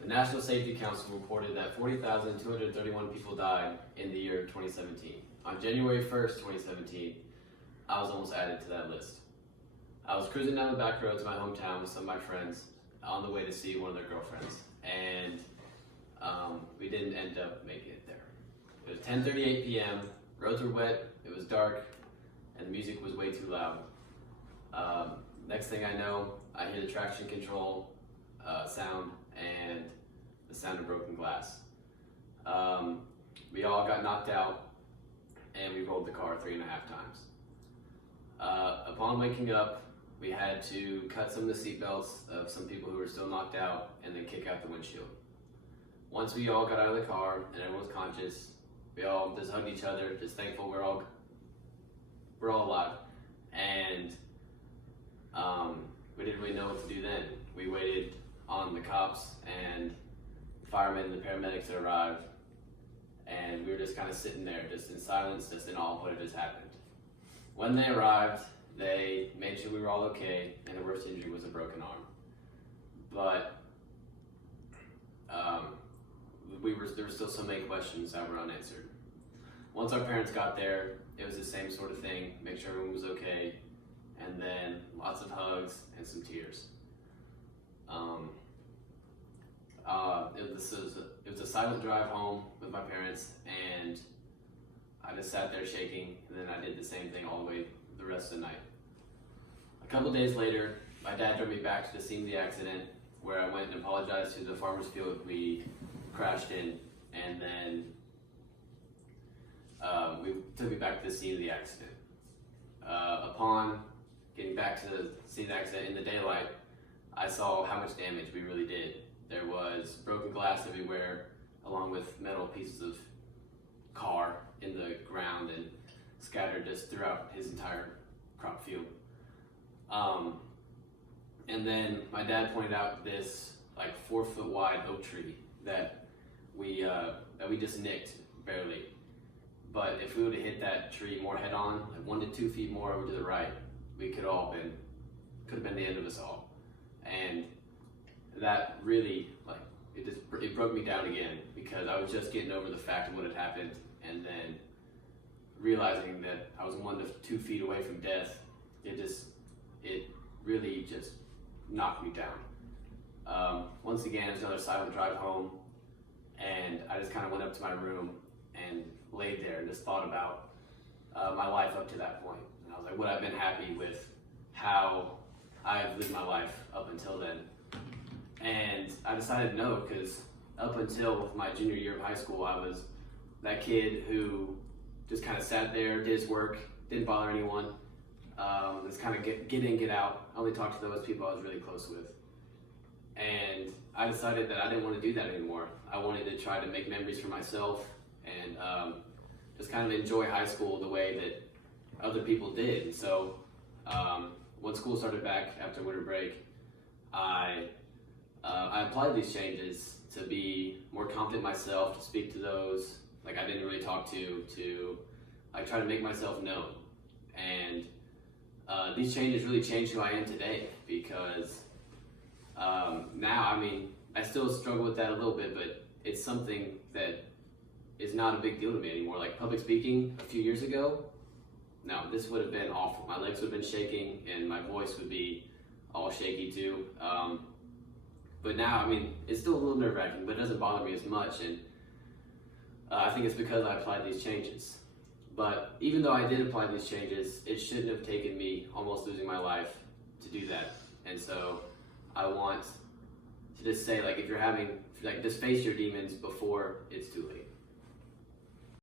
The National Safety Council reported that 40,231 people died in the year 2017. On January 1st, 2017, I was almost added to that list. I was cruising down the back road to my hometown with some of my friends on the way to see one of their girlfriends, and we didn't end up making it there. It was 10:38 p.m., roads were wet, it was dark, and the music was way too loud. Next thing I know, I hear the traction control sound and the sound of broken glass. We all got knocked out and we rolled the car 3.5 times. Upon waking up, we had to cut some of the seatbelts of some people who were still knocked out and then kick out the windshield. Once we all got out of the car and everyone was conscious, we all just hugged each other, just thankful we're all alive. And we didn't really know what to do then. We waited on the cops and firemen and the paramedics to arrive, and we were just kind of sitting there, just in silence, just in awe of what had just happened. When they arrived, they made sure we were all okay, and the worst injury was a broken arm. But there were still so many questions that were unanswered. Once our parents got there, it was the same sort of thing, make sure everyone was okay, and then lots of hugs and some tears. It was a silent drive home with my parents, and I just sat there shaking, and then I did the same thing all the way the rest of the night. A couple days later, my dad drove me back to the scene of the accident, where I went and apologized to the farmer's field we crashed in, and then we took me back to the scene of the accident. Upon getting back to the scene of the accident in the daylight, I saw how much damage we really did. There was broken glass everywhere, along with metal pieces of car in the ground and scattered just throughout his entire crop field. And then my dad pointed out this like 4-foot wide oak tree that we just nicked barely. But if we would have hit that tree more head on, like 1 to 2 feet more over to the right, we could have been the end of us all. And that really, it broke me down again, because I was just getting over the fact of what had happened, and then realizing that I was 1 to 2 feet away from death, it really just knocked me down. Once again, it was another silent drive home, and I just kind of went up to my room and laid there and just thought about my life up to that point. And I was like, would I have been happy with how I've lived my life up until then? And I decided no, because up until my junior year of high school, I was that kid who just kind of sat there, did his work, didn't bother anyone, just kind of get in, get out, only talked to those people I was really close with. And I decided that I didn't want to do that anymore. I wanted to try to make memories for myself and just kind of enjoy high school the way that other people did. And so when school started back after winter break, I applied these changes to be more confident myself, to speak to those like I didn't really talk to like try to make myself known. And these changes really changed who I am today, because now, I still struggle with that a little bit, but it's something that is not a big deal to me anymore. Like public speaking a few years ago, no, this would have been awful. My legs would have been shaking and my voice would be all shaky too. But now, it's still a little nerve-wracking, but it doesn't bother me as much. And I think it's because I applied these changes. But even though I did apply these changes, it shouldn't have taken me almost losing my life to do that. And so I want to just say, if you're just face your demons before it's too late.